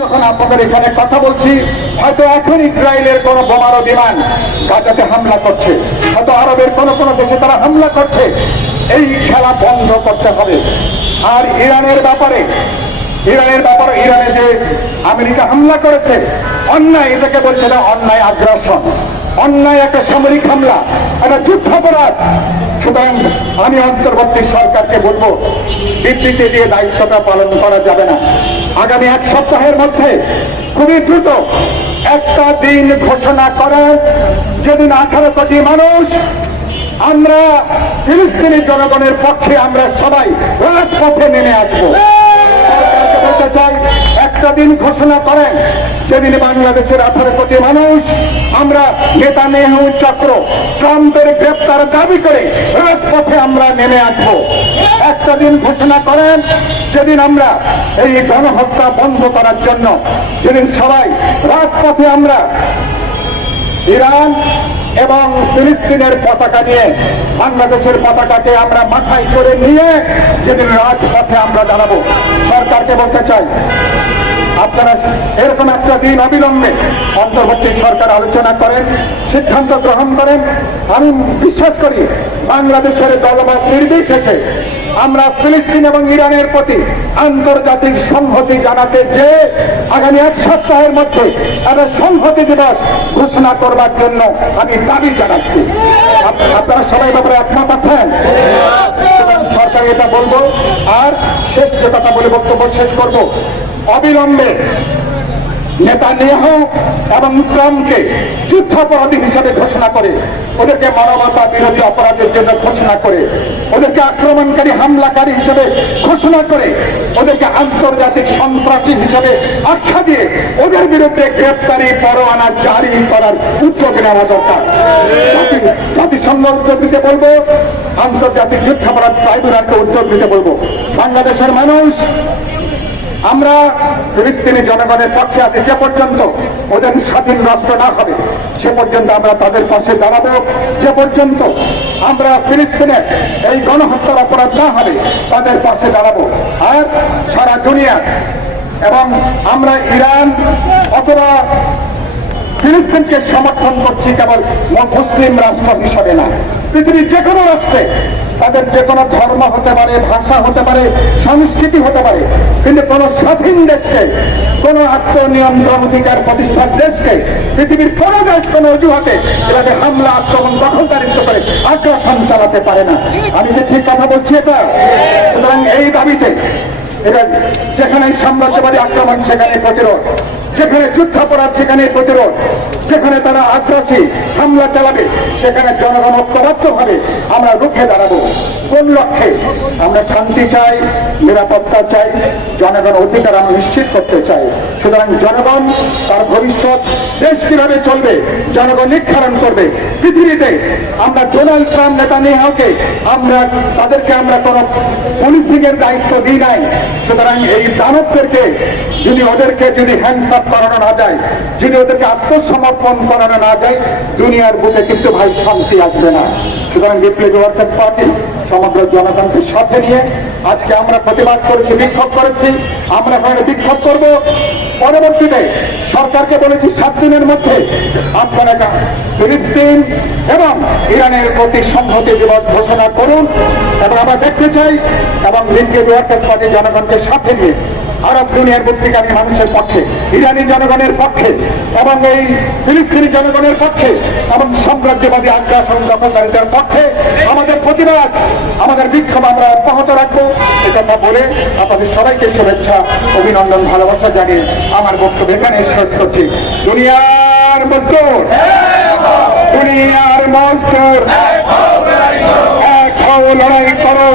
যখন আপনাদের এখানে কথা বলছি, হয়তো এখন ইসরায়েলের কোন বোমারো বিমান গাজাতে হামলা করছে, হয়তো আরবের কোন কোন দেশে তারা হামলা করছে। এই খেলা বন্ধ করতে হবে। আর ইরানের ব্যাপারে ইরানে যে আমেরিকা হামলা করেছে, অন্যায়, এটাকে বলছে না অন্যায় আগ্রাসন, অন্যায় একটা সামরিক হামলা, একটা যুদ্ধাপরাধ। সুতরাং আমি অন্তর্বর্তী সরকারকে বলবো, বিবৃতি দিয়ে দায়িত্বটা পালন করা যাবে না। আগামী এক সপ্তাহের মধ্যে খুবই দ্রুত একটা দিন ঘোষণা করেন যেদিন 18 কোটি মানুষ আমরা ফিলিস্তিনি জনগণের পক্ষে আমরা সবাই রাজপথে নেমে আসবো। সরকারকে বলতে চাই, একটা দিন ঘোষণা করেন যেদিন বাংলাদেশের 18 কোটি মানুষ আমরা নেতানিয়াহু চক্র ট্রাম্পের গ্রেপ্তার দাবি করে রাজপথে আমরা নেমে আসবো। একটা দিন ঘোষণা করেন যেদিন আমরা এই গণহত্যা বন্ধ করার জন্য, যেদিন সবাই রাজপথে আমরা ইরান এবং ফিলিস্তিনের পতাকা নিয়ে, বাংলাদেশের পতাকাকে আমরা মাথায় করে নিয়ে যেদিন রাজপথে আমরা দাঁড়াবো। সরকারকে বলতে চাই, আপনারা এরকম একটা দিন অবিলম্বে অন্তর্বর্তী সরকার আলোচনা করেন, সিদ্ধান্ত গ্রহণ করেন। আমি বিশ্বাস করি বাংলাদেশের দলমত নির্বিশেষে আমরা ফিলিস্তিন এবং ইরানের প্রতি আন্তর্জাতিক সংহতি জানাতে যে আগামী এক সপ্তাহের মধ্যে একটা সংহতি দিবস ঘোষণা করবার জন্য আমি দাবি জানাচ্ছি। আপনারা সবাই ব্যাপারে একমত আছেন? সরকার এটা বলবো। আর শেষ যে কথা বলে বক্তব্য শেষ করব, অবিলম্বে নেতানিয়াহু এবং ট্রাম্পকে যুদ্ধাপরাধী হিসেবে ঘোষণা করে, ওদেরকে মানবতা বিরোধী অপরাধের জন্য ঘোষণা করে, ওদেরকে আক্রমণকারী হামলাকারী হিসেবে ঘোষণা করে, ওদেরকে আন্তর্জাতিক সন্ত্রাসী হিসেবে আখ্যা দিয়ে ওদের বিরুদ্ধে গ্রেপ্তারি পরোয়ানা জারি করার উদ্যোগ নেওয়া দরকার। জাতিসংঘ উদ্যোগ নিতে বলবো, আন্তর্জাতিক যুদ্ধাপরাধ ট্রাইব্যুনালকে উদ্যোগ নিতে বলবো। বাংলাদেশের মানুষ আমরা ফিলিস্তিনি জনগণের পক্ষে আছি। যে পর্যন্ত ওদের স্বাধীন রাষ্ট্র না হবে সে পর্যন্ত আমরা তাদের পাশে দাঁড়াবো। যে পর্যন্ত আমরা ফিলিস্তিনের এই গণহত্যার অপরাধ না হবে তাদের পাশে দাঁড়াবো। আর সারা দুনিয়া এবং আমরা ইরান অথবা ফিলিস্তিনকে সমর্থন করছি কেবল মুসলিম রাষ্ট্র হিসাবে না, পৃথিবীর যে কোনো রাষ্ট্রে তাদের যে কোনো ধর্ম হতে পারে, ভাষা হতে পারে, সংস্কৃতি হতে পারে, কিন্তু কোন স্বাধীন দেশকে, কোন আত্মনিয়ন্ত্রণ অধিকার প্রতিষ্ঠার দেশকে পৃথিবীর কোন দেশ কোন অজুহাতে এভাবে হামলা, আক্রমণ, দখলদারিত্ব করে আগ্রাসন চালাতে পারে না। আমি যে ঠিক কথা বলছি এটা? সুতরাং এই দাবিতে এটা যেখানে সাম্রাজ্যবাদী আক্রমণ সেখানে প্রতিরোধ, যেখানে যুদ্ধাপরাধ সেখানে প্রতিরোধ, যেখানে তারা আগ্রাসী হামলা চালাবে সেখানে জনগণ ঐক্যবদ্ধভাবে আমরা রুখে দাঁড়াবো। কোন লক্ষ্যে? আমরা শান্তি চাই, নিরাপত্তা চাই, জনগণ অধিকার আমরা নিশ্চিত করতে চাই। সুতরাং জনগণ তার ভবিষ্যৎ দেশ কিভাবে চলবে জনগণ নির্ধারণ করবে। পৃথিবীতে আমরা ডোনাল্ড ট্রাম্প, নেতানিয়াহুকে তাদেরকে আমরা কোন পুলিশিং এর দায়িত্ব দিই নাই। সুতরাং এই দানবদেরকে ওদেরকে যদি হ্যান্ডস আপ করানো না যায়, যদি ওদেরকে আত্মসমর্পণ করানো না যায়, দুনিয়ার বুকে কিন্তু ভাই শান্তি আসবে না। সুতরাং বিপ্লবী ওয়ার্কার্স পার্টি সমগ্র জনগণকে সাথে নিয়ে আজকে আমরা প্রতিবাদ করেছি, বিক্ষোভ করেছি। আমরা এখানে বিক্ষোভ করব। পরবর্তীতে সরকারকে বলেছি 7 দিনের মধ্যে আপনারা ফিলিস্তিন এবং ইরানের প্রতি সংহতি দিবস ঘোষণা করুন। এবং আমরা দেখতে চাই এবং বিপ্লবী ওয়ার্কার্স পার্টি জনগণকে সাথে নিয়ে আরব দুনিয়ার পত্রিকারী মানুষের পক্ষে, ইরানি জনগণের পক্ষে এবং এই ফিলিস্তিনি জনগণের পক্ষে এবং সাম্রাজ্যবাদী আগ্রাসন দখলকারীদের পক্ষে আমাদের প্রতিবাদ, আমাদের বিক্ষোভ আমরা অব্যাহত রাখবো। এটা বলে আপনাদের সবাইকে শুভেচ্ছা, অভিনন্দন, ভালোবাসা জানিয়ে আমার বক্তব্য এখানে শেষ করছি। দুনিয়ার মজদুর, দুনিয়ার মজদুর, এক হও, লড়াই করো।